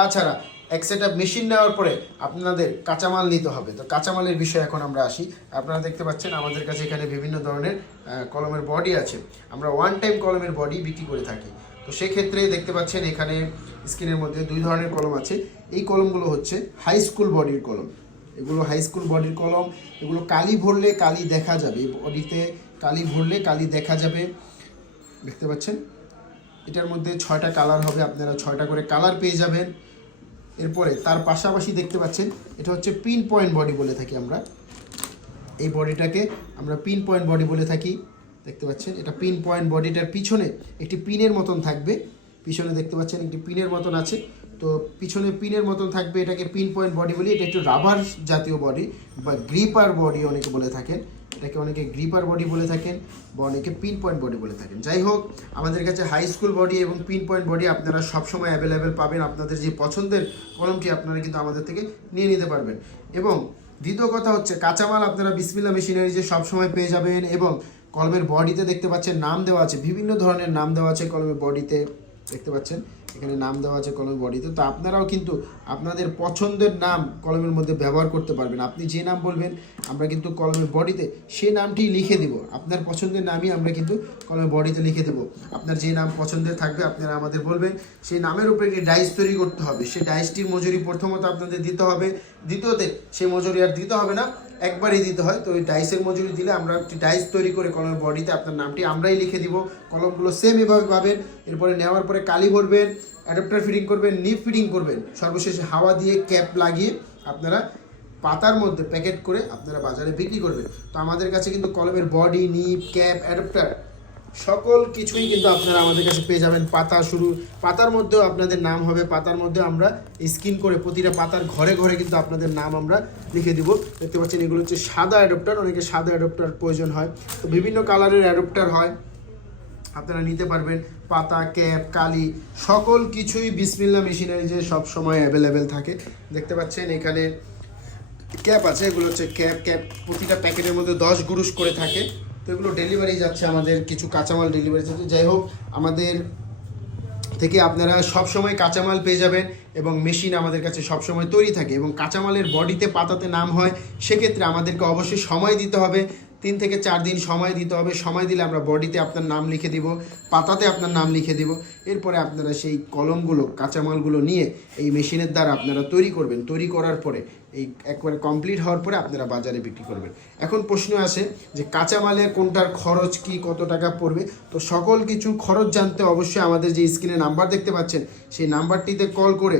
তাছাড়া এক set up machine নেওয়ার পরে আপনাদের কাঁচামাল নিতে হবে। তো কাঁচামালের বিষয়ে এখন আমরা আসি। আপনারা দেখতে পাচ্ছেন আমাদের কাছে এখানে বিভিন্ন ধরনের কলমের বডি আছে। আমরা ওয়ান টাইম কলমের বডি বিক্রি করে থাকি। তো সেক্ষেত্রে দেখতে পাচ্ছেন এখানে স্ক্রিনের মধ্যে দুই ধরনের কলম আছে। এই কলমগুলো হচ্ছে হাই স্কুল বডির কলম। এগুলো হাই স্কুল বডির কলম। এগুলো কালি ভরলে কালি দেখা যাবে, এই বডিতে কালি ভরলে কালি দেখা যাবে। দেখতে পাচ্ছেন এটার মধ্যে 6টা কালার হবে, আপনারা 6টা করে কালার পেয়ে যাবেন। এরপরে তার পাশাপাশি দেখতে পাচ্ছেন এটা হচ্ছে পিন পয়েন্ট বডি বলে থাকি আমরা। এই বডিটাকে আমরা পিন পয়েন্ট বডি বলে থাকি। দেখতে পাচ্ছেন এটা পিন পয়েন্ট বডিটার পিছনে একটি পিনের মতন থাকবে। পিছনে দেখতে পাচ্ছেন একটি পিনের মতন আছে। তো পিছনে পিনের মতন থাকবে, এটাকে পিন পয়েন্ট বডি বলি। এটা একটু রাবার জাতীয় বডি বা গ্রিপার বডি অনেকে বলে থাকেন। এটাকে অনেকে গ্রিপার বডি বলে থাকেন বা অনেকে পিন পয়েন্ট বডি বলে থাকেন। যাই হোক, আমাদের কাছে হাই স্কুল বডি এবং পিন পয়েন্ট বডি আপনারা সবসময় অ্যাভেলেবেল পাবেন। আপনাদের যে পছন্দের কলমটি আপনারা কিন্তু আমাদের থেকে নিয়ে নিতে পারবেন। এবং দ্বিতীয় কথা হচ্ছে কাঁচামাল আপনারা বিসমিল্লাহ মেশিনারিজে সবসময় পেয়ে যাবেন। এবং কলমের বডিতে দেখতে পাচ্ছেন নাম দেওয়া আছে, বিভিন্ন ধরনের নাম দেওয়া আছে কলমের বডিতে। দেখতে পাচ্ছেন এখানে নাম দেওয়া আছে কলমের বডিতে। তো আপনারাও কিন্তু আপনাদের পছন্দের নাম কলমের মধ্যে ব্যবহার করতে পারবেন। আপনি যে নাম বলবেন আমরা কিন্তু কলমের বডিতে সেই নামটি লিখে দিব। আপনার পছন্দের নামই আমরা কিন্তু কলমের বডিতে লিখে দেবো। আপনার যে নাম পছন্দের থাকবে আপনারা আমাদের বলবেন। সেই নামের উপরে একটি ডাইস তৈরি করতে হবে। সেই ডাইসটির মজুরি প্রথমত আপনাদের দিতে হবে। দ্বিতীয়তে সেই মজুরি আর দিতে হবে না, একবারই দিতে হয়। তো ওই ডাইসের মজুরি দিলে আমরা একটি ডাইস তৈরি করে কলমের বডিতে আপনার নামটি আমরাই লিখে দিব। কলমগুলো সেম এভাবে পাবেন। এরপরে নেওয়ার পরে কালি ভরবেন, অ্যাডাপ্টার ফিটিং করবেন, নিপ ফিটিং করবেন, সর্বশেষে হাওয়া দিয়ে ক্যাপ লাগিয়ে আপনারা পাতার মধ্যে প্যাকেট করে আপনারা বাজারে বিক্রি করবেন। তো আমাদের কাছে কিন্তু কলমের বডি, নিপ, ক্যাপ, অ্যাডাপ্টার সকল কিছুই কিন্তু আপনারা আমাদের কাছে পেয়ে যাবেন। পাতার মধ্যেও আপনাদের নাম হবে। পাতার মধ্যে আমরা স্ক্রিন করে প্রতিটা পাতার ঘরে ঘরে কিন্তু আপনাদের নাম আমরা লিখে দিব। দেখতে পাচ্ছেন এগুলো হচ্ছে সাদা অ্যাডাপ্টার। অনেকে সাদা অ্যাডাপ্টার প্রয়োজন হয়, তো বিভিন্ন কালারের অ্যাডাপ্টার হয়, আপনারা নিতে পারবেন। পাতা, ক্যাপ, কালি সকল কিছুই বিসমিল্লাহ মেশিনারিজে সব সময় অ্যাভেলেবেল থাকে। দেখতে পাচ্ছেন এখানে ক্যাপ আছে। এগুলো হচ্ছে ক্যাপ প্রতিটা প্যাকেটের মধ্যে 10 গুরুশ করে থাকে। তো এগুলো ডেলিভারি যাচ্ছে, আমাদের কিছু কাঁচামাল ডেলিভারি যাচ্ছে। যাই হোক, আমাদের থেকে আপনারা সব সময় কাঁচামাল পেয়ে যাবেন এবং মেশিন আমাদের কাছে সব সময় তৈরি থাকে। এবং কাঁচামালের বডিতে পাতাতে নাম হয়, সেক্ষেত্রে আমাদেরকে অবশ্যই সময় দিতে হবে। 3 থেকে 4 দিন সময় দিতে হবে। সময় দিলে আমরা বডিতে আপনার নাম লিখে দিব, পাতাতে আপনার নাম লিখে দিব। এরপরে আপনারা সেই কলমগুলো, কাঁচামালগুলো নিয়ে এই মেশিনের দ্বারা আপনারা তৈরি করবেন। তৈরি করার পরে এই একবারে কমপ্লিট হওয়ার পরে আপনারা বাজারে বিক্রি করবেন। এখন প্রশ্ন আসে যে কাঁচামালে কোনটার খরচ কি, কত টাকা পড়বে। তো সকল কিছু খরচ জানতে অবশ্যই আমাদের যে স্ক্রিনে নাম্বার দেখতে পাচ্ছেন সেই নাম্বারটিতে কল করে